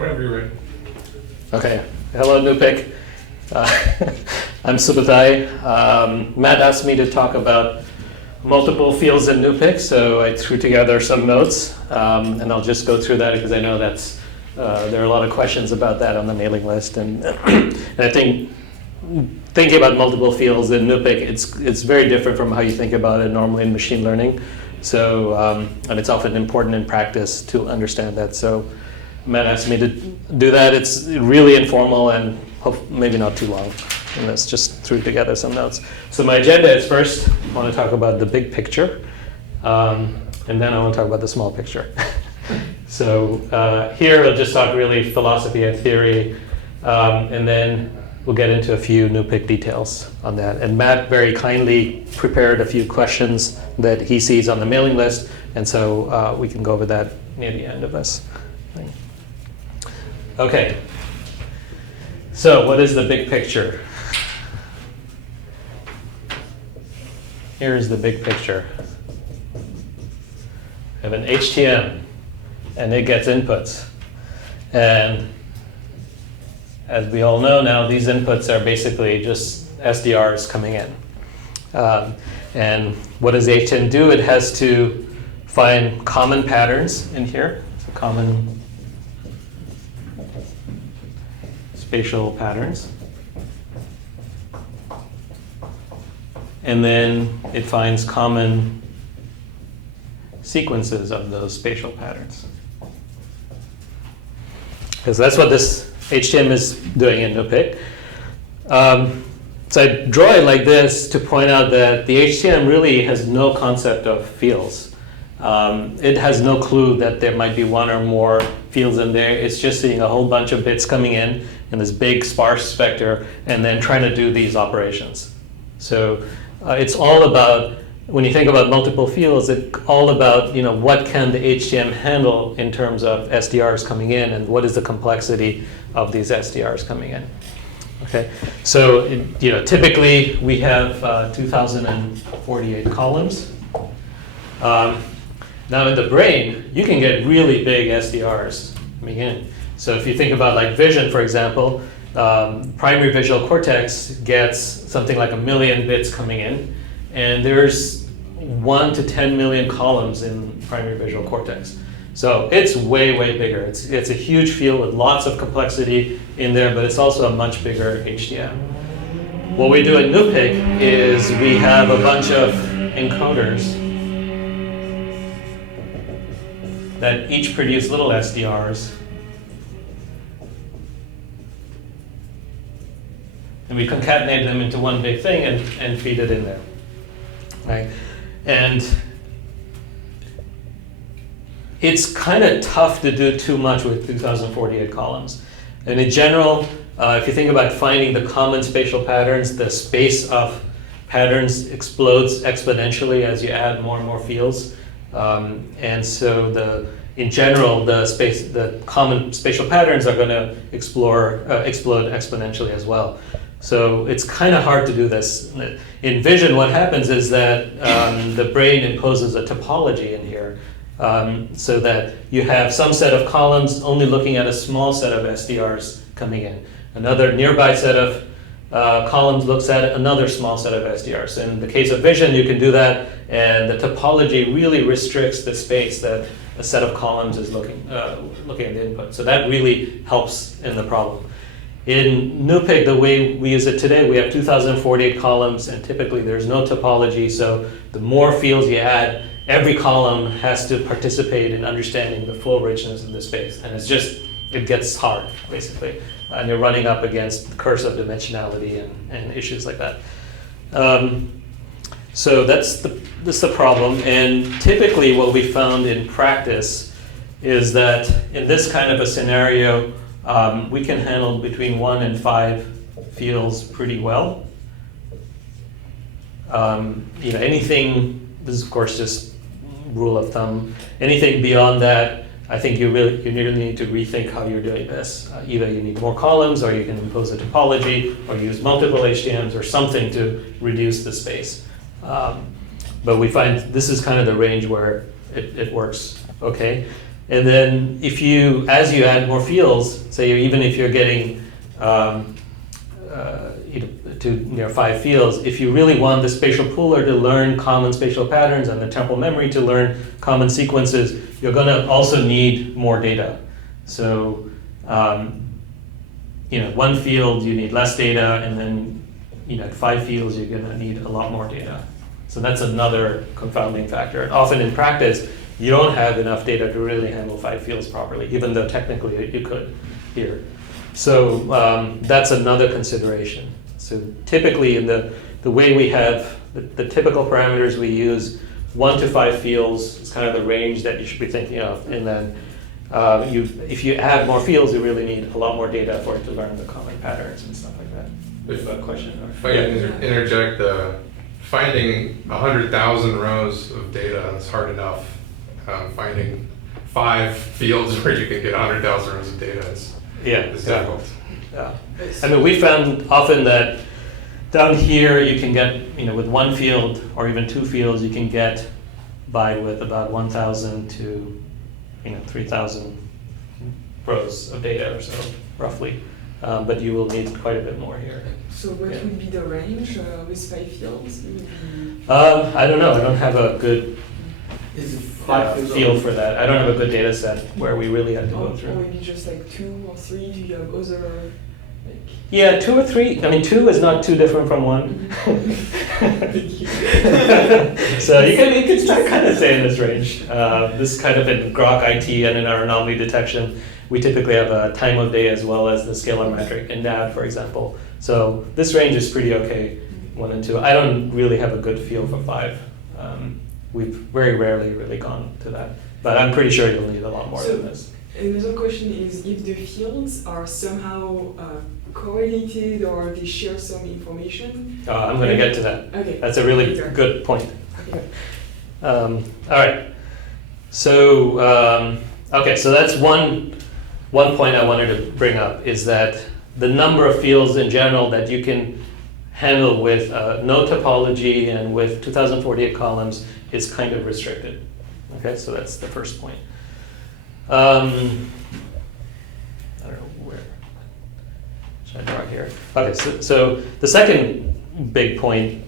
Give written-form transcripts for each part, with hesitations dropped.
Whenever you're ready. Okay. Hello, NuPIC. I'm Subutai. Matt asked me to talk about multiple fields in NuPIC, so I threw together some notes, and I'll just go through that because I know that's there are a lot of questions about that on the mailing list, and I think thinking about multiple fields in NuPIC, it's very different from how you think about it normally in machine learning. So, and it's often important in practice to understand that. So, Matt asked me to do that. It's really informal and maybe not too long. And let's just threw together some notes. So my agenda is first, I want to talk about the big picture, and then I want to talk about the small picture. So here I'll just talk really philosophy and theory, and then we'll get into a few NuPIC details on that. And Matt very kindly prepared a few questions that he sees on the mailing list, and so we can go over that near the end of this thing. Okay, so what is the big picture? Here's the big picture. I have an HTM, and it gets inputs. And as we all know now, these inputs are basically just SDRs coming in. And what does HTM do? It has to find common patterns in here, so common spatial patterns. And then it finds common sequences of those spatial patterns. Because that's what this HTM is doing in NuPIC. So I draw it like this to point out that the HTM really has no concept of fields. It has no clue that there might be one or more fields in there. It's just seeing a whole bunch of bits coming in this big sparse vector and then trying to do these operations. So it's all about, when you think about multiple fields, it's all about what can the HTM handle in terms of SDRs coming in and what is the complexity of these SDRs coming in. Okay, so typically we have 2048 columns. Now in the brain, you can get really big SDRs coming in. So if you think about like vision, for example, primary visual cortex gets something like 1 million bits coming in, and there's 1 to 10 million columns in primary visual cortex. So it's way, way bigger. It's a huge field with lots of complexity in there, but it's also a much bigger HTM. What we do at NuPIC is we have a bunch of encoders that each produce little SDRs. And we concatenate them into one big thing and feed it in there, right? And it's kind of tough to do too much with 2048 columns. And in general, if you think about finding the common spatial patterns, the space of patterns explodes exponentially as you add more and more fields. And so in general, the common spatial patterns are going to explode exponentially as well. So it's kind of hard to do this. In vision, what happens is that the brain imposes a topology in here, so that you have some set of columns only looking at a small set of SDRs coming in. Another nearby set of columns looks at another small set of SDRs. In the case of vision, you can do that, and the topology really restricts the space that a set of columns is looking at the input. So that really helps in the problem. In NuPIC, the way we use it today, we have 2048 columns, and typically there's no topology, so the more fields you add, every column has to participate in understanding the full richness of the space. And it gets hard, basically. And you're running up against curse of dimensionality and issues like that. So that's the problem. And typically what we found in practice is that in this kind of a scenario, we can handle between 1 and 5 fields pretty well. Anything, this is of course just rule of thumb, anything beyond that, I think you really need to rethink how you're doing this. Either you need more columns, or you can impose a topology, or use multiple HTMs or something to reduce the space. But we find this is kind of the range where it works okay. And then as you add more fields, say even if you're getting to 5 fields, if you really want the spatial pooler to learn common spatial patterns and the temporal memory to learn common sequences, you're going to also need more data. So, 1 field you need less data, and then at 5 fields you're going to need a lot more data. So that's another confounding factor. And often in practice, you don't have enough data to really handle 5 fields properly, even though technically you could here. So that's another consideration. So typically in the way we have the typical parameters we use, 1 to 5 fields is kind of the range that you should be thinking of. And then if you add more fields, you really need a lot more data for it to learn the common patterns and stuff like that. If I can interject, finding 100,000 rows of data is hard enough. Finding 5 fields where you can get 100,000 rows of data is difficult. Yeah. I mean, we found often that down here you can get, with 1 field or even 2 fields, you can get by with about 1,000 to 3,000 rows of data or so, roughly. But you will need quite a bit more here. So what would be the range with 5 fields? I don't know. I don't have a good feel for that. I don't have a good data set where we really had to go through. Or maybe just like 2 or 3? Do you have other? Yeah, 2 or 3. I mean, 2 is not too different from 1. So you can start kind of say in this range. This kind of in Grok IT and in our anomaly detection, we typically have a time of day as well as the scalar metric in NAD, for example. So this range is pretty okay, 1 and 2. I don't really have a good feel for 5. We've very rarely really gone to that. But I'm pretty sure you'll need a lot more than this. Another question is if the fields are somehow correlated or they share some information. I'm going to get to that. Okay. That's a really good point. Okay. All right. So, so that's one point I wanted to bring up is that the number of fields in general that you can handle with no topology and with 2048 columns is kind of restricted. Okay, so that's the first point. I don't know where. Should I draw here? Okay, so the second big point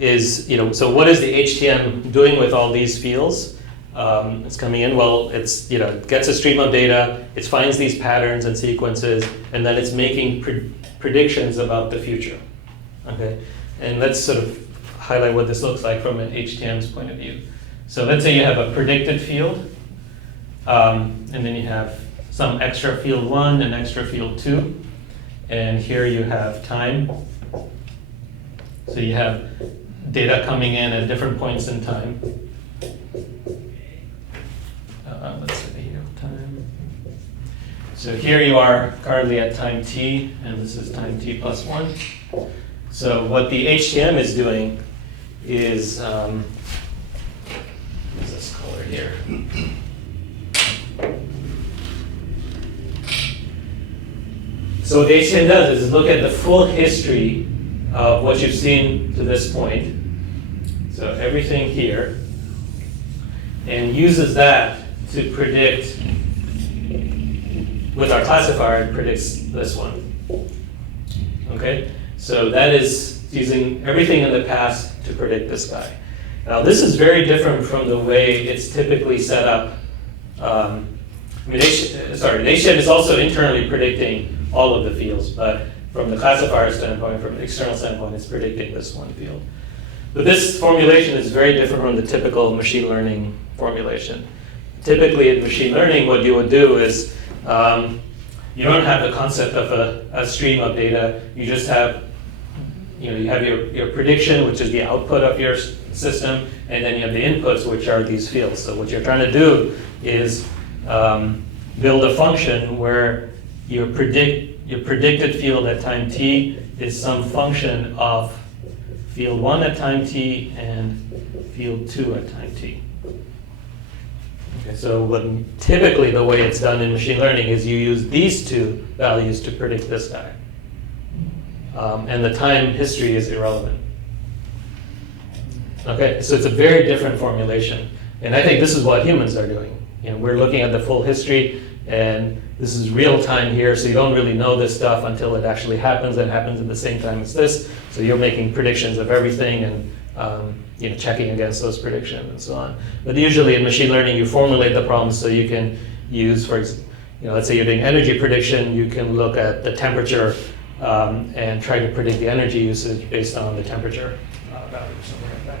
is, so what is the HTM doing with all these fields? It's coming in, well, it's, it gets a stream of data, it finds these patterns and sequences, and then it's making predictions about the future. Okay, and let's sort of highlight what this looks like from an HTM's point of view. So let's say you have a predicted field, and then you have some extra field 1 and extra field 2, and here you have time. So you have data coming in at different points in time. Let's see here, time. So here you are currently at time t, and this is time t plus 1. So what the HTM is doing is, what's this color here? So what the HTM does is look at the full history of what you've seen to this point. So everything here, and uses that to predict, with our classifier, it predicts this one. Okay? So that is using everything in the past to predict this guy. Now this is very different from the way it's typically set up. The HTM is also internally predicting all of the fields, but from the classifier standpoint, from an external standpoint, it's predicting this one field. But this formulation is very different from the typical machine learning formulation. Typically in machine learning, what you would do is you don't have the concept of a stream of data. You just have, you have your prediction, which is the output of your system, and then you have the inputs, which are these fields. So what you're trying to do is build a function where your predicted field at time t is some function of field 1 at time t and field 2 at time t. Okay, so typically the way it's done in machine learning is you use these two values to predict this guy. And the time history is irrelevant. Okay, so it's a very different formulation. And I think this is what humans are doing. we're looking at the full history, and this is real time here, so you don't really know this stuff until it actually happens, and it happens at the same time as this. So you're making predictions of everything and checking against those predictions and so on. But usually in machine learning, you formulate the problems so you can use, for example, let's say you're doing energy prediction, you can look at the temperature and try to predict the energy usage based on the temperature value or something like that.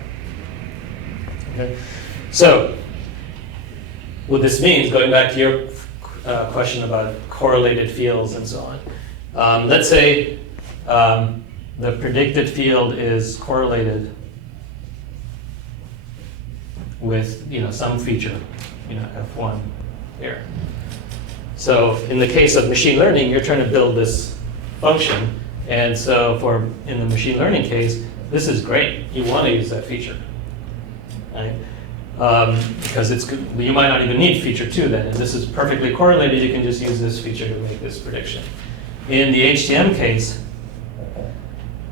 Okay. So what this means, going back to your question about correlated fields and so on. Let's say the predicted field is correlated with in feature, F1 here. So in the case of machine learning, you're trying to build this function, and so in the machine learning case, this is great. You want to use that feature, right? Because it's good. You might not even need feature 2 then, and this is perfectly correlated. You can just use this feature to make this prediction. In the HTM case,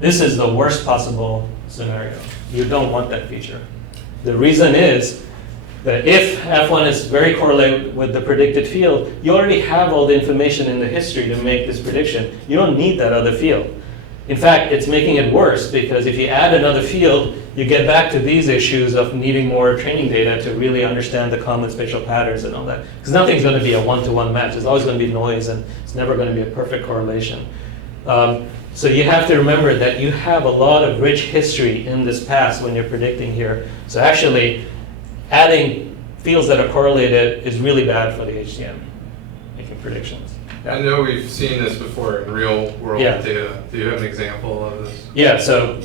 this is the worst possible scenario. You don't want that feature. The reason is that if F1 is very correlated with the predicted field, you already have all the information in the history to make this prediction. You don't need that other field. In fact, it's making it worse, because if you add another field, you get back to these issues of needing more training data to really understand the common spatial patterns and all that. Because nothing's going to be a one-to-one match. There's always going to be noise, and it's never going to be a perfect correlation. So you have to remember that you have a lot of rich history in this past when you're predicting here. So actually, adding fields that are correlated is really bad for the HTM, making predictions. I know we've seen this before in real world data. Do you have an example of this? Yeah, so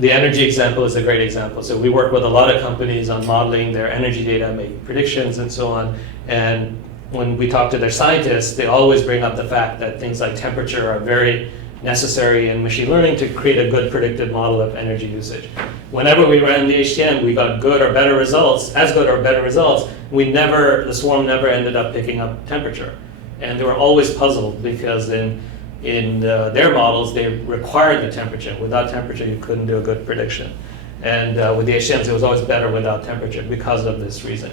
the energy example is a great example. So we work with a lot of companies on modeling their energy data, making predictions and so on. And when we talk to their scientists, they always bring up the fact that things like temperature are very necessary in machine learning to create a good predictive model of energy usage. Whenever we ran the HTM, we got good or better results, as good or better results. The swarm never ended up picking up temperature. And they were always puzzled, because in their models, they required the temperature. Without temperature, you couldn't do a good prediction. And with the HTMs, it was always better without temperature because of this reason.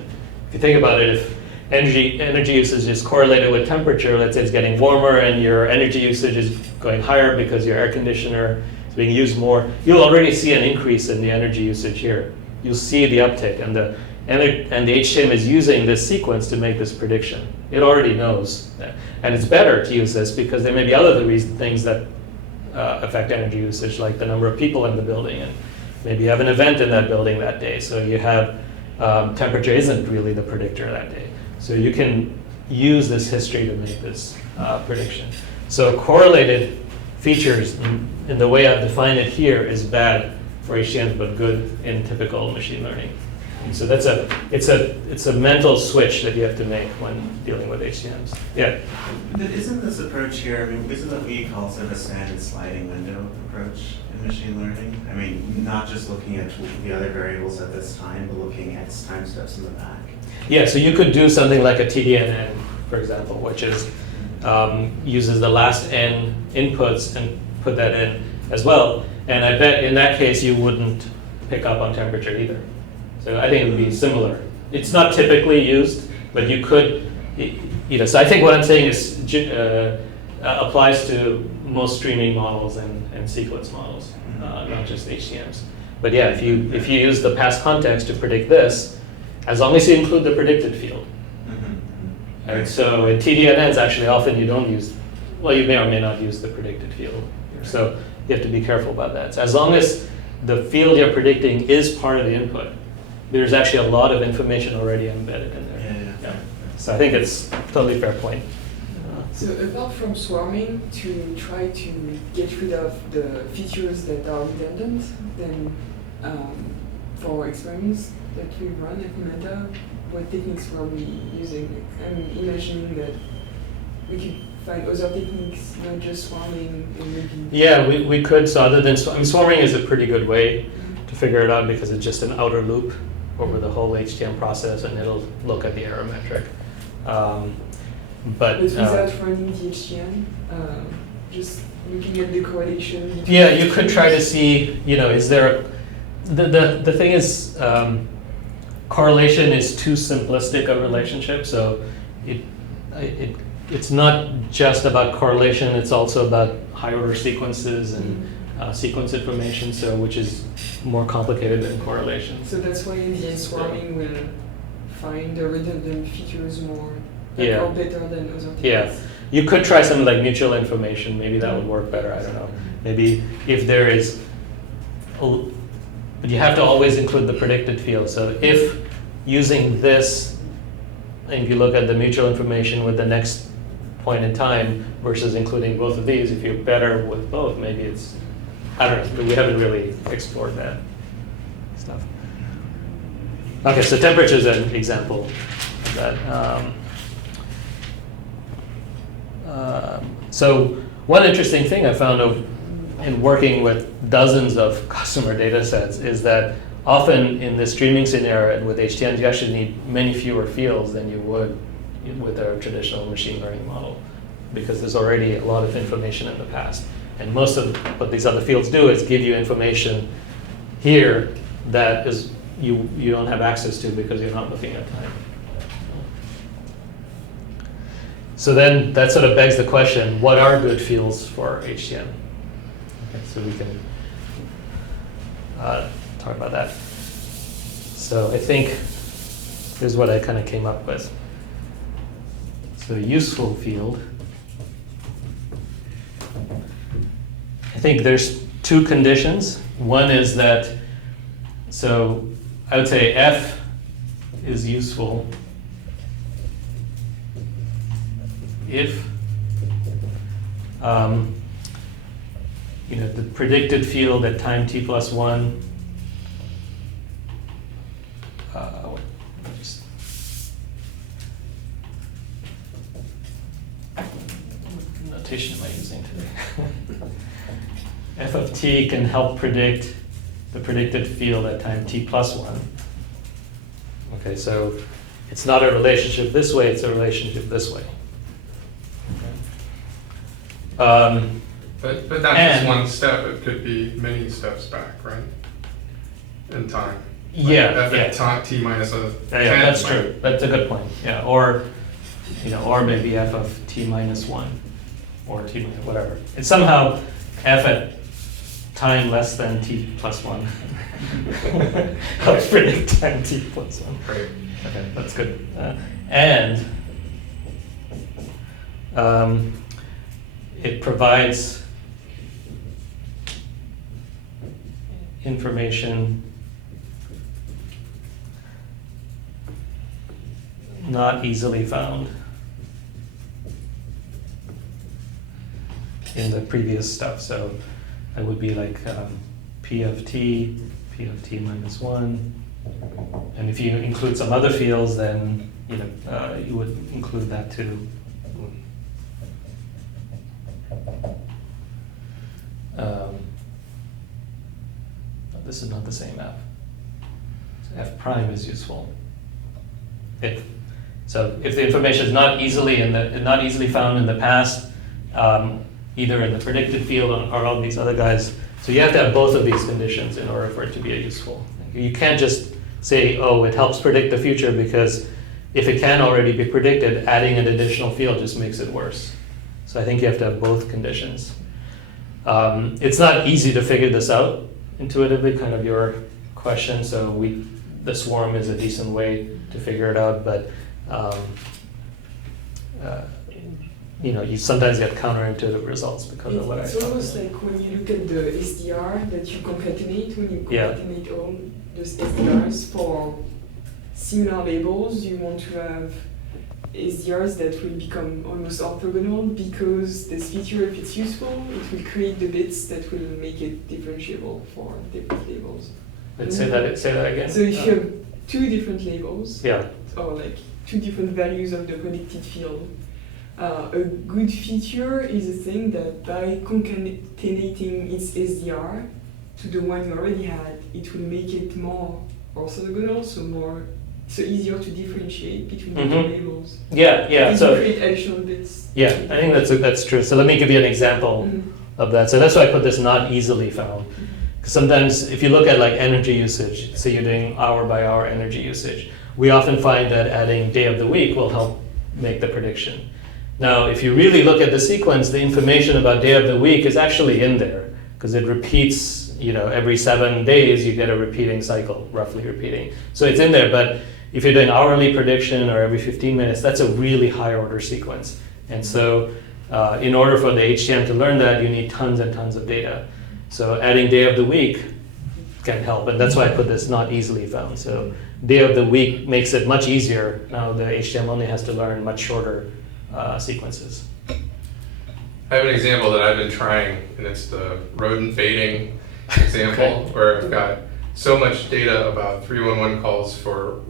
If you think about it, if energy usage is correlated with temperature, let's say it's getting warmer and your energy usage is going higher because your air conditioner is being used more, you'll already see an increase in the energy usage here. You'll see the uptick, and the HTM is using this sequence to make this prediction. It already knows that. And it's better to use this because there may be other things that affect energy usage, like the number of people in the building, and maybe you have an event in that building that day, so you have temperature isn't really the predictor that day. So you can use this history to make this prediction. So correlated features, in the way I've defined it here, is bad for HTMs, but good in typical machine learning. And so it's a mental switch that you have to make when dealing with HTMs. Yeah. But isn't this approach here, isn't what we call sort of a standard sliding window approach in machine learning? Not just looking at the other variables at this time, but looking at time steps in the back. Yeah, so you could do something like a TDNN, for example, which is uses the last n inputs and put that in as well. And I bet in that case you wouldn't pick up on temperature either. So I think it would be similar. It's not typically used, but you could, so I think what I'm saying is applies to most streaming models and sequence models, not just HTMs. But yeah, if you use the past context to predict this, as long as you include the predicted field. And so in TDNNs, actually, often you don't use, well, you may or may not use the predicted field. So you have to be careful about that. So as long as the field you're predicting is part of the input, there's actually a lot of information already embedded in there. Yeah. So I think it's a totally fair point. So apart from swarming, to try to get rid of the features that are redundant, then for experiments that we run at Numenta, what techniques were we using? I'm imagining that we could find other techniques, not just swarming, and maybe... Yeah, we could. So other than swarming is a pretty good way to figure it out, because it's just an outer loop over the whole HTM process, and it'll look at the error metric. But without running the HTM, just looking at the correlation. Yeah, you could try to see, is there the thing is, correlation is too simplistic a relationship, so it's not just about correlation, it's also about high order sequences and sequence information, so which is more complicated than correlation. So that's why in the end swarming will find the redundant features more Yeah. or better than other things. Yeah, you could try something like mutual information, maybe that would work better, I don't know. Maybe if there is, but you have to always include the predicted field, so if using this, if you look at the mutual information with the next point in time versus including both of these, if you're better with both, maybe it's, I don't know, but we haven't really explored that stuff. Okay, so temperature is an example of that. So one interesting thing I found in working with dozens of customer data sets is that often in the streaming scenario and with HTML, you actually need many fewer fields than you would with a traditional machine learning model, because there's already a lot of information in the past. And most of what these other fields do is give you information here that is you don't have access to because you're not looking at time. So then that sort of begs the question, what are good fields for HTML? Okay, so we can talk about that. So I think here's what I kind of came up with. So useful field. I think there's two conditions. One is that, so I would say F is useful if the predicted field at time t+1 what notation am I using today? F of t can help predict the predicted field at time t+1. Okay, so it's not a relationship this way, it's a relationship this way. But not just one step, it could be many steps back, right? In time. Like Yeah, F yeah. at t minus a 10. Yeah, that's true. That's a good point. Yeah, or maybe f of t minus 1, or t minus whatever. It's somehow f at time less than t+1 helps predict time t+1. Great. Okay, that's good. And it provides information not easily found in the previous stuff. So it would be like P of t minus 1. And if you include some other fields, then you would include that too. This is not the same F. So F prime is useful. If the information is not easily found in the past, either in the predicted field or all these other guys, so you have to have both of these conditions in order for it to be useful. You can't just say, oh, it helps predict the future, because if it can already be predicted, adding an additional field just makes it worse. So I think you have to have both conditions. It's not easy to figure this out intuitively, kind of your question. So the swarm is a decent way to figure it out, but you sometimes get counterintuitive results because of what I It's thought. almost like when you look at the SDR that you concatenate, when you concatenate all those SDRs for similar labels, you want to have SDRs that will become almost orthogonal, because this feature, if it's useful, it will create the bits that will make it differentiable for different labels. Let's say that again. So if you have two different labels, Yeah. or like two different values of the predicted field, a good feature is a thing that by concatenating its SDR to the one you already had, it will make it more orthogonal, so easier to differentiate between the two labels. Yeah. If So you create additional bits. yeah, I think that's true. So let me give you an example of that. So that's why I put this not easily found. 'Cause sometimes if you look at like energy usage, say you're doing hour by hour energy usage, we often find that adding day of the week will help make the prediction. Now, if you really look at the sequence, the information about day of the week is actually in there because it repeats, every 7 days you get a repeating cycle, roughly repeating. So it's in there, but if you're doing hourly prediction or every 15 minutes, that's a really high order sequence. And so in order for the HTM to learn that, you need tons and tons of data. So adding day of the week can help, and that's why I put this not easily found. So day of the week makes it much easier. Now the HTM only has to learn much shorter sequences. I have an example that I've been trying, and it's the rodent baiting example, where I've got so much data about 311 calls for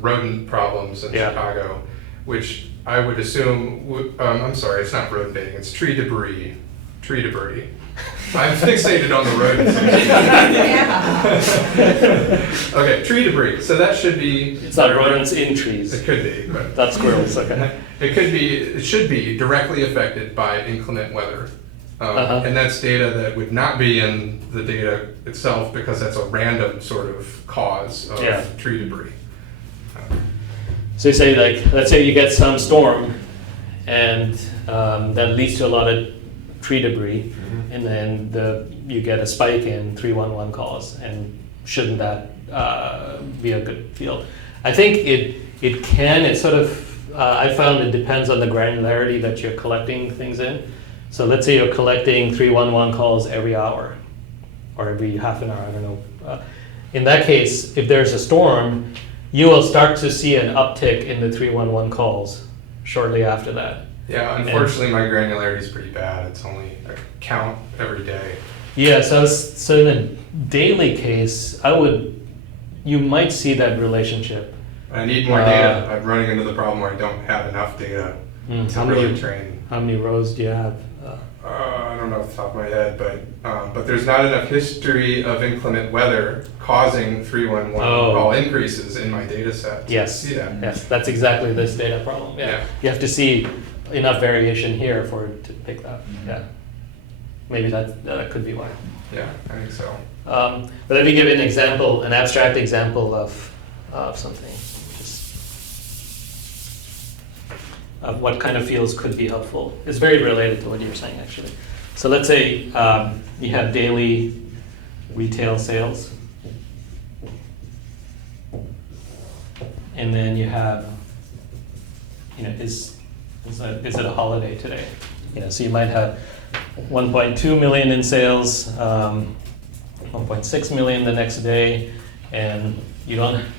rodent problems in Chicago, which I would assume, I'm sorry, it's not rodent baiting, it's tree debris. I'm fixated on the rodents. Okay, tree debris. So that should be. It's not rodents in trees. It could be, but that's squirrels. Okay. It should be directly affected by inclement weather, and that's data that would not be in the data itself because that's a random sort of cause of tree debris. So you say let's say you get some storm, and that leads to a lot of tree debris, and then you get a spike in 311 calls, and shouldn't that be a good field? I think it can. It's sort of I found it depends on the granularity that you're collecting things in. So let's say you're collecting 311 calls every hour or every half an hour. I don't know. In that case, if there's a storm, you will start to see an uptick in the 311 calls shortly after that. Yeah, unfortunately, my granularity is pretty bad. It's only a count every day. Yeah, so in a daily case, you might see that relationship. I need more data. I'm running into the problem where I don't have enough data to really train. How many rows do you have? I don't know off the top of my head, but there's not enough history of inclement weather causing 311 call increases in my data set. Yes, Yeah. Yes, that's exactly this data problem. Yeah. You have to see enough variation here for it to pick that. Yeah, maybe that could be why. Yeah, I think so. But let me give you an abstract example of something, of what kind of fields could be helpful. It's very related to what you're saying, actually. So let's say you have daily retail sales, and then you have, is it a holiday today? So you might have 1.2 million in sales, 1.6 million the next day, and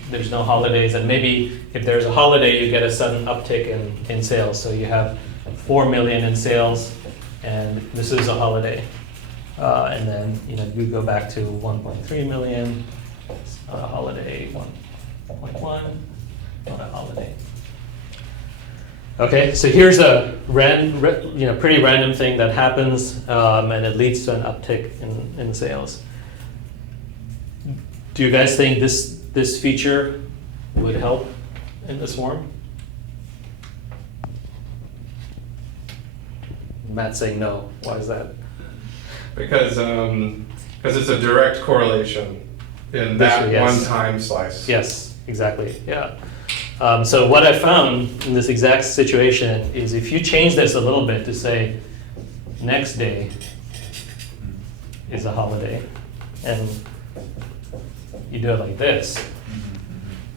there's no holidays, and maybe if there's a holiday, you get a sudden uptick in sales. So you have 4 million in sales, and this is a holiday. And then you go back to 1.3 million, it's not a holiday, 1.1, not a holiday. Okay, so here's a pretty random thing that happens, and it leads to an uptick in sales. Do you guys think this feature would help in the swarm? Matt's saying no. Why is that? Because it's a direct correlation in that one time slice. Yes, exactly. Yeah. So what I found in this exact situation is if you change this a little bit to say next day is a holiday, and you do it like this.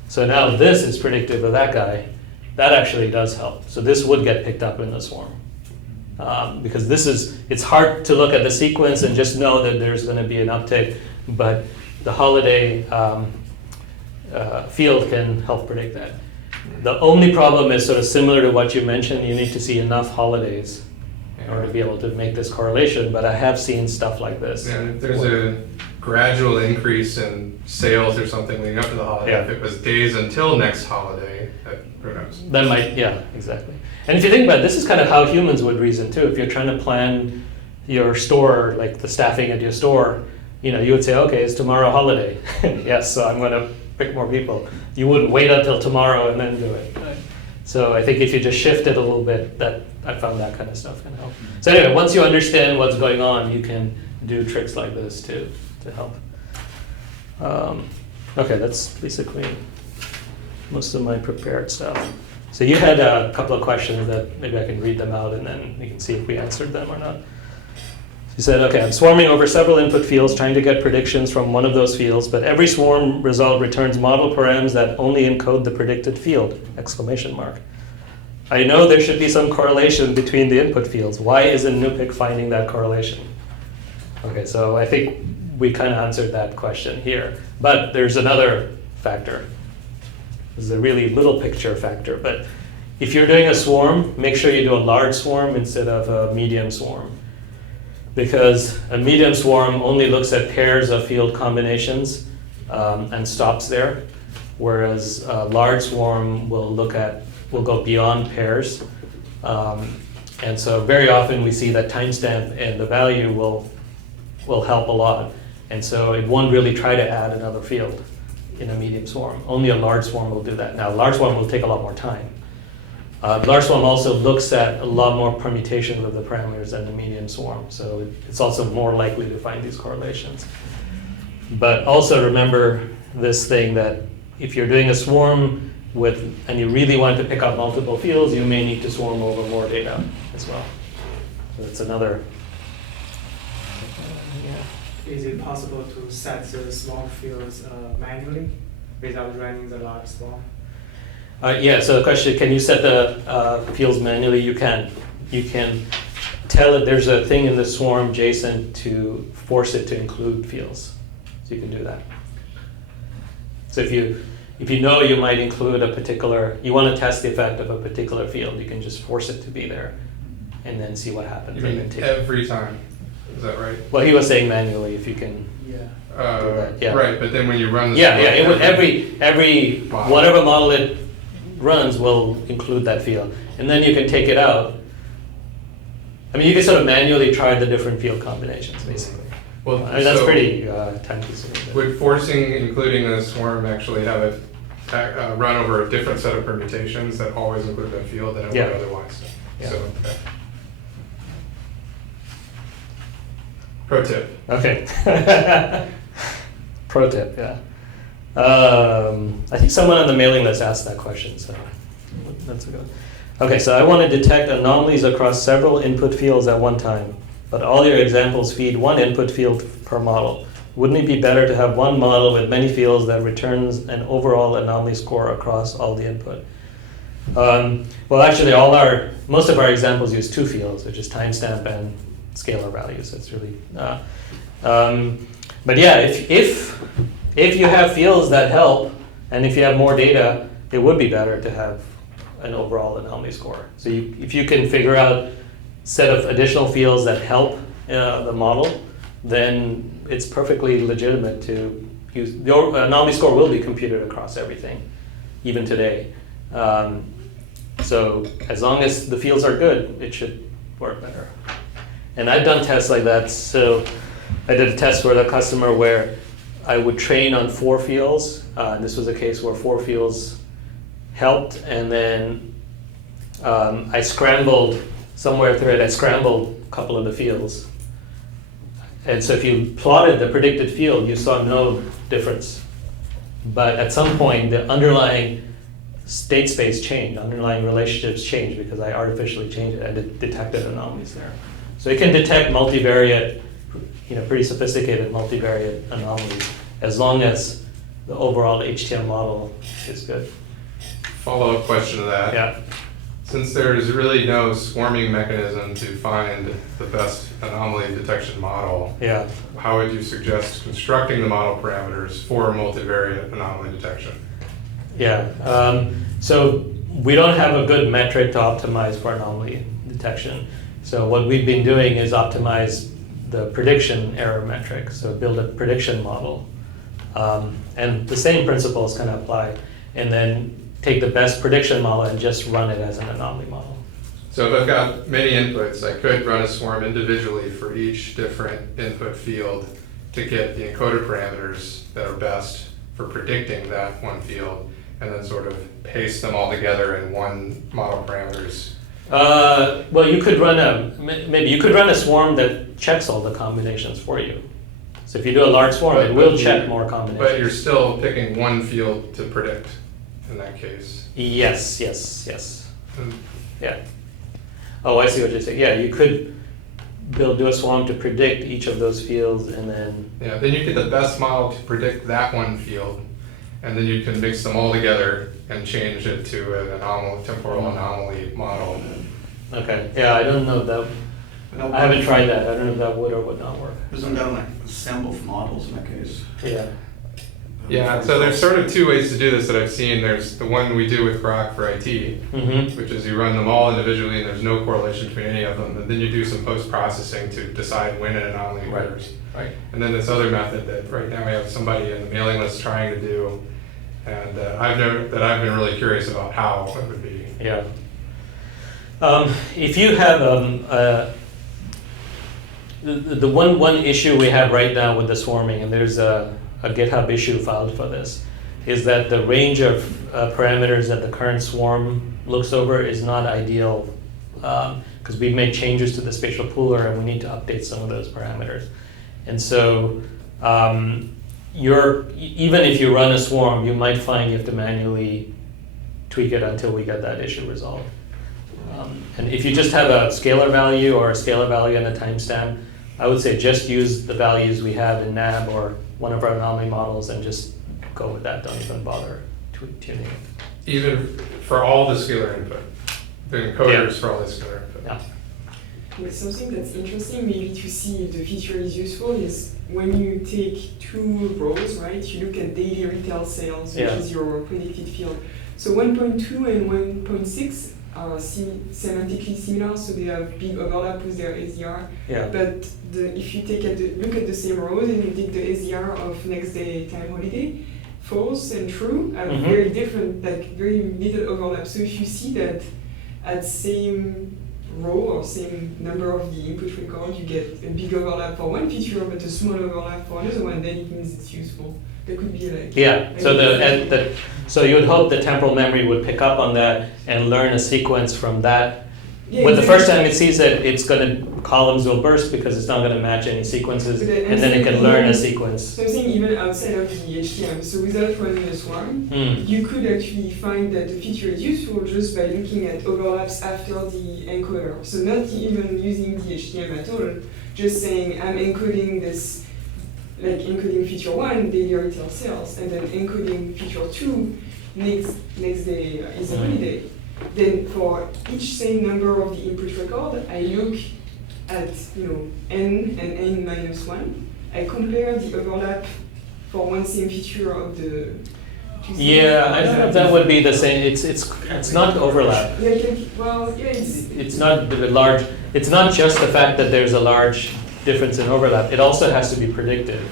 So now this is predictive of that guy. That actually does help. So this would get picked up in the swarm. Because it's hard to look at the sequence and just know that there's going to be an uptick, but the holiday field can help predict that. The only problem is sort of similar to what you mentioned. You need to see enough holidays in order to be able to make this correlation, but I have seen stuff like this. Yeah, if there's a gradual increase in sales or something leading up to the holiday, if it was days until next holiday, who knows? That might, yeah, exactly. And if you think about it, this is kind of how humans would reason too. If you're trying to plan your store, like the staffing at your store, you would say, okay, is tomorrow a holiday? Yes, so I'm going to pick more people. You wouldn't wait until tomorrow and then do it. Right? So I think if you just shift it a little bit, I found that kind of stuff can help. So anyway, once you understand what's going on, you can do tricks like this to help. Okay, that's basically most of my prepared stuff. So you had a couple of questions that maybe I can read them out and then we can see if we answered them or not. You said, okay, I'm swarming over several input fields trying to get predictions from one of those fields, but every swarm result returns model params that only encode the predicted field, exclamation mark. I know there should be some correlation between the input fields. Why isn't NuPIC finding that correlation? Okay, so I think we kind of answered that question here. But there's another factor. This is a really little picture factor. But if you're doing a swarm, make sure you do a large swarm instead of a medium swarm. Because a medium swarm only looks at pairs of field combinations and stops there. Whereas a large swarm will go beyond pairs. And so very often we see that timestamp and the value will help a lot. And so it won't really try to add another field in a medium swarm. Only a large swarm will do that. Now, a large swarm will take a lot more time. Large swarm also looks at a lot more permutations of the parameters than the medium swarm. So it's also more likely to find these correlations. But also remember this thing that if you're doing a swarm and you really want to pick up multiple fields, you may need to swarm over more data as well. So that's another. Is it possible to set the small fields manually without running the large swarm? Yeah, so the question, can you set the fields manually? You can. You can tell it there's a thing in the swarm JSON to force it to include fields. So you can do that. So if you know you might include you want to test the effect of a particular field, you can just force it to be there and then see what happens. You mean every time? Is that right? Well, he was saying manually if you can. Yeah. Do that. Yeah. Right, but then when you run the It would every model. whatever model it runs will include that field, and then you can take it out. I mean, you can sort of manually try the different field combinations, basically. Well, I mean, that's so pretty time consuming. would forcing including the swarm actually have it run over a different set of permutations that always include that field than it would otherwise? Yeah. So, okay. Pro tip. Okay. Pro tip, yeah. I think someone on the mailing list asked that question, so that's a good one. Okay, so I want to detect anomalies across several input fields at one time, but all your examples feed one input field per model. Wouldn't it be better to have one model with many fields that returns an overall anomaly score across all the input? Well, actually, most of our examples use two fields, which is timestamp and scalar values. That's really. But yeah, if you have fields that help, and if you have more data, it would be better to have an overall anomaly score. So if you can figure out a set of additional fields that help the model, then it's perfectly legitimate to use. The anomaly score will be computed across everything, even today. So as long as the fields are good, it should work better. And I've done tests like that. So I did a test with a customer where I would train on 4 fields. This was a case where 4 fields helped, and then I scrambled somewhere through it. I scrambled a couple of the fields. And so if you plotted the predicted field, you saw no difference. But at some point, the underlying state space changed, underlying relationships changed because I artificially changed it and it detected anomalies there. So it can detect multivariate, pretty sophisticated multivariate anomalies as long as the overall HTM model is good. Follow-up question to that. Yeah. Since there is really no swarming mechanism to find the best anomaly detection model, Yeah. how would you suggest constructing the model parameters for multivariate anomaly detection? Yeah. So we don't have a good metric to optimize for anomaly detection. So what we've been doing is optimize the prediction error metric. So build a prediction model. And the same principles kind of apply. And then take the best prediction model and just run it as an anomaly model. So if I've got many inputs, I could run a swarm individually for each different input field to get the encoder parameters that are best for predicting that one field, and then sort of paste them all together in one model parameters. Well, you could run a swarm that checks all the combinations for you. So if you do a large swarm, But- it will but check you- more But combinations. you're still picking one field to predict in that case. Yes, yes, yes. And Yeah. Oh, I see what you're saying. Yeah, you could do a swarm to predict each of those fields, and then yeah, then you get the best model to predict that one field, and then you can mix them all together and change it to an anomaly, temporal anomaly model. okay. Yeah, I don't know that. I haven't tried that. I don't know if that would or would not work. Isn't that like assemble models in that case? Yeah. Yeah, so there's sort of two ways to do this that I've seen. There's the one we do with Grok for IT, Mm-hmm. which is you run them all individually and there's no correlation between any of them, and then you do some post-processing to decide when an anomaly Right. occurs. Right. And then this other method that right now we have somebody in the mailing list trying to do, and I've been really curious about how it would be. Yeah. If you have the one issue we have right now with the swarming, and there's a GitHub issue filed for this, is that the range of parameters that the current swarm looks over is not ideal, because we've made changes to the spatial pooler and we need to update some of those parameters. And so even if you run a swarm, you might find you have to manually tweak it until we get that issue resolved. And if you just have a scalar value or a scalar value and a timestamp, I would say just use the values we have in NAB or one of our anomaly models and just go with that. Don't even bother tuning it. Even for all the scalar input, the encoders for all the scalar input. Yeah. But something that's interesting, maybe to see if the feature is useful, is when you take two rows, right? You look at daily retail sales, which Yeah. is your predicted field. So 1.2 and 1.6 are semantically similar, so they have big overlap with their SDR. Yeah. But if you look at the same rows and you take the SDR of next day time holiday, false and true have Mhm. very different, like very little overlap. So if you see that at same row or same number of the input record, you get a big overlap for one feature but a small overlap for another one, then it means it's useful. That could be like Yeah. So so you would hope the temporal memory would pick up on that and learn a sequence from that. Yeah, When the exactly. first time it sees it, columns will burst because it's not going to match any sequences, But and then it can learn a sequence. So I'm saying even outside of the HTM, so without running a swarm, Mm. you could actually find that the feature is useful just by looking at overlaps after the encoder. So not even using the HTM at all, just saying I'm encoding this, like encoding feature 1, daily retail sales, and then encoding feature 2, next day is a holiday. Then for each same number of the input record, I look at n and n minus 1. I compare the overlap for one same feature of the two same- Yeah, I don't know if that would be the same. It's not overlap. Yeah, it's It's not the large. It's not just the fact that there's a large difference in overlap. It also has to be predictive,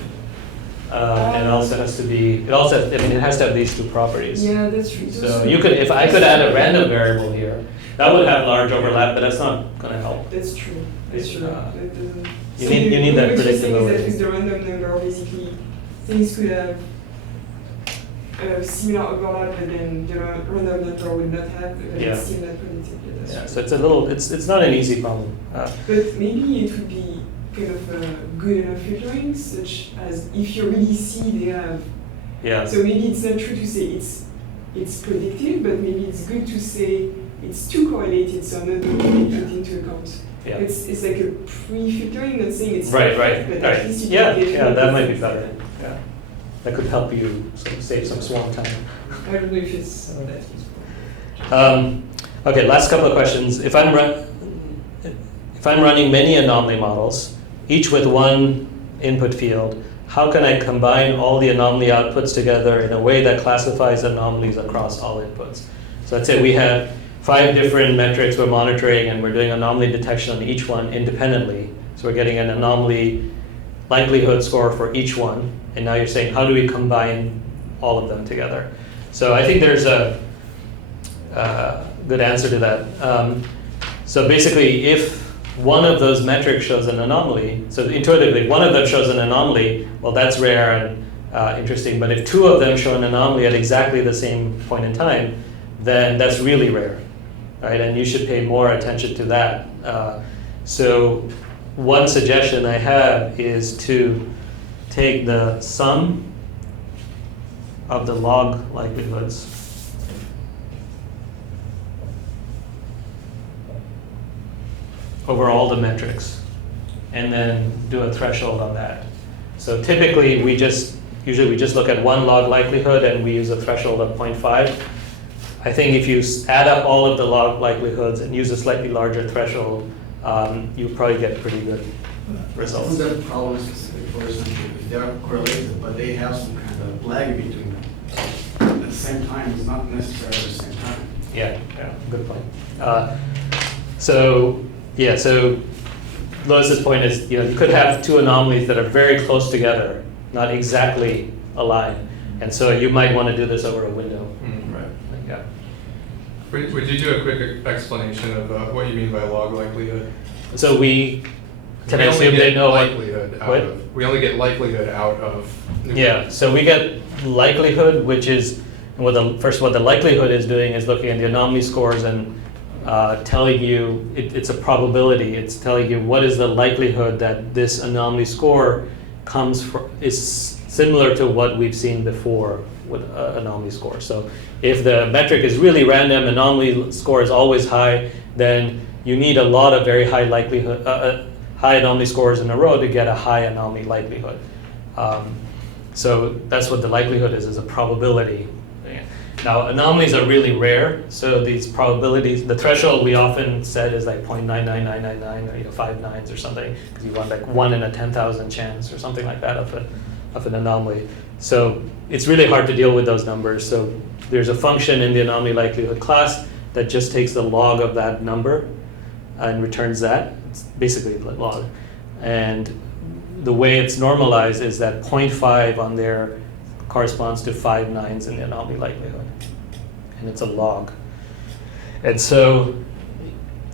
and also has to be. It also, I mean, it has to have these two properties. yeah, that's true. So you could, if I could add a random variable here, that would have large overlap, but that's not going to help. That's true. That's true. That doesn't. You need that what you're saying is predictability. that with the random number, basically, things could have similar overlap, but then the random number would not have, but Yeah. it's still not predictive. Yeah, that's Yeah, true. so it's not an easy problem. But maybe it would be kind of good enough filtering, such as if you really see they have. Yeah. So maybe it's not true to say it's predictive, but maybe it's good to say it's too correlated, so not taking it into account. Yeah. It's like a pre-filtering, not saying it's Right. perfect, but at Right. least you Yeah. can get Yeah. That might be it. better. Yeah. That could help you sort of save some swarm time. I don't know if it's that useful. Okay, last couple of questions. If I'm running many anomaly models, each with one input field, how can I combine all the anomaly outputs together in a way that classifies anomalies across all inputs? So let's say we have 5 different metrics we're monitoring and we're doing anomaly detection on each one independently. So we're getting an anomaly likelihood score for each one. And now you're saying, how do we combine all of them together? So I think there's a good answer to that. So basically, if one of those metrics shows an anomaly, so intuitively, one of them shows an anomaly, well, that's rare and interesting. But if 2 of them show an anomaly at exactly the same point in time, then that's really rare, right? And you should pay more attention to that. So one suggestion I have is to take the sum of the log likelihoods over all the metrics, and then do a threshold on that. So typically, usually we just look at one log likelihood and we use a threshold of 0.5. I think if you add up all of the log likelihoods and use a slightly larger threshold, you probably get pretty good results. Isn't that problem specific, for example, if they are correlated, but they have some kind of lag between them? At the same time, it's not necessarily at the same time. Yeah, good point. So Lois's point is, you could have two anomalies that are very close together, not exactly aligned, and so you might want to do this over a window. Right. Yeah. Would you do a quick explanation of what you mean by log likelihood? So can I We only assume get they know likelihood out what? of, we only get likelihood out of. Yeah, so we get likelihood, which is, what the likelihood is doing is looking at the anomaly scores and telling you, it's a probability, it's telling you what is the likelihood that this anomaly score is similar to what we've seen before with anomaly score. So if the metric is really random, anomaly score is always high, then you need a lot of very high likelihood, high anomaly scores in a row to get a high anomaly likelihood. So that's what the likelihood is a probability. Now, anomalies are really rare, so these probabilities, the threshold we often said is like 0.99999 or 5 nines or something, because you want like 1 in a 10,000 chance or something like that of an anomaly. So it's really hard to deal with those numbers. So there's a function in the anomaly likelihood class that just takes the log of that number and returns that. It's basically the log. And the way it's normalized is that 0.5 on there corresponds to 5 nines in the anomaly likelihood. And it's a log. And so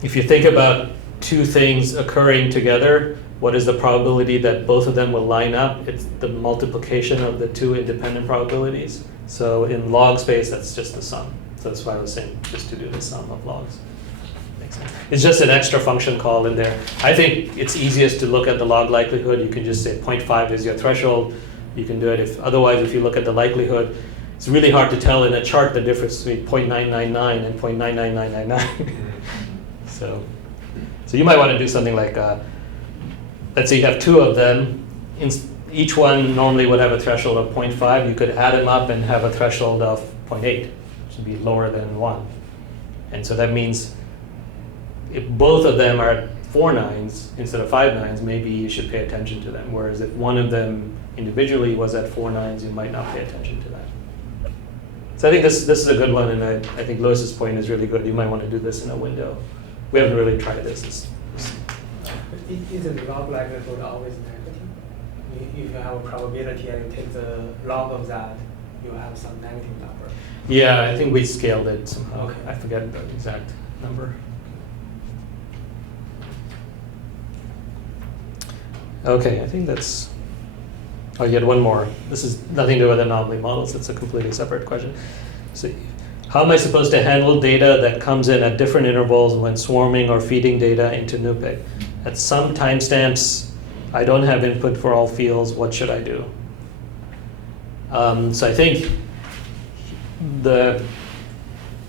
if you think about two things occurring together, what is the probability that both of them will line up? It's the multiplication of the two independent probabilities. So in log space, that's just the sum. So that's why I was saying just to do the sum of logs. Makes sense. It's just an extra function call in there. I think it's easiest to look at the log likelihood. You can just say 0.5 is your threshold. You can do it. Otherwise, if you look at the likelihood, it's really hard to tell in a chart the difference between 0.999 and 0.99999. So you might want to do something like, let's say you have two of them. Each one normally would have a threshold of 0.5. You could add them up and have a threshold of 0.8, which would be lower than 1. And so that means if both of them are 4 nines instead of 5 nines, maybe you should pay attention to them. Whereas if one of them individually was at 4 nines, you might not pay attention to that. So I think this is a good one, and I think Lois's point is really good. You might want to do this in a window. We haven't really tried this. Isn't the log likelihood always negative? If you have a probability and you take the log of that, you have some negative number. Yeah, I think we scaled it somehow. Okay. I forget the exact number. Okay, I think that's. Oh, you had one more. This is nothing to do with anomaly models. It's a completely separate question. So, how am I supposed to handle data that comes in at different intervals when swarming or feeding data into NuPIC? At some timestamps, I don't have input for all fields. What should I do? So I think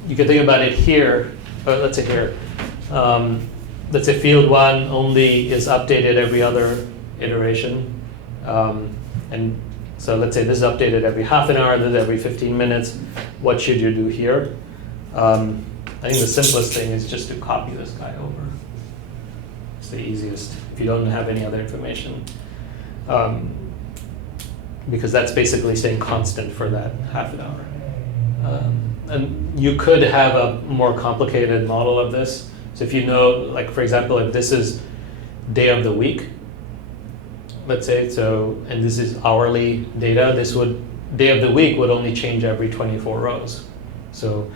you can think about it here. Let's say here. Let's say field 1 only is updated every other iteration. And so let's say this is updated every half an hour, this is every 15 minutes. What should you do here? I think the simplest thing is just to copy this guy over. It's the easiest if you don't have any other information. Because that's basically staying constant for that half an hour. And you could have a more complicated model of this. So if you know, like for example, if this is day of the week, let's say, and this is hourly data, day of the week would only change every 24 rows. So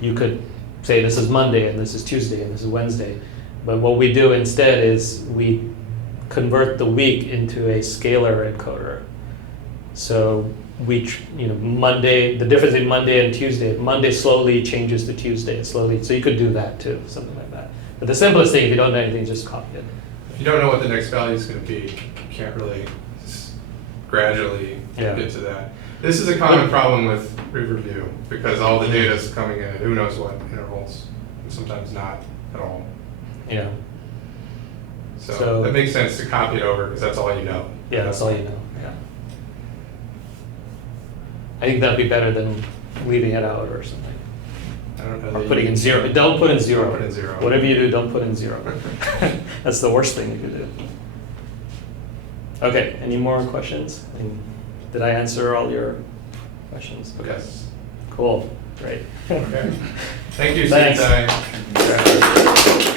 you could say this is Monday, and this is Tuesday, and this is Wednesday. But what we do instead is we convert the week into a scalar encoder. So Monday, the difference in Monday and Tuesday, Monday slowly changes to Tuesday, slowly. So you could do that too, something like that. But the simplest thing, if you don't know anything, just copy it. If you don't know what the next value is going to be, you can't really gradually Yeah. get to that. This is a common problem with Riverview because all the data is coming in at who knows what intervals, and sometimes not at all. Yeah. So, So- it makes sense to copy it over because that's all you know. Yeah, that's all you know. Yeah. I think that'd be better than leaving it out or something. I don't know. Or that putting you- in zero. Don't put in zero. Don't put in zero. Whatever you do, don't put in zero. That's the worst thing you could do. Okay, any more questions? I mean, did I answer all your questions? Okay. Yes. Cool, great. Okay. Thank you, Thanks. Subutai.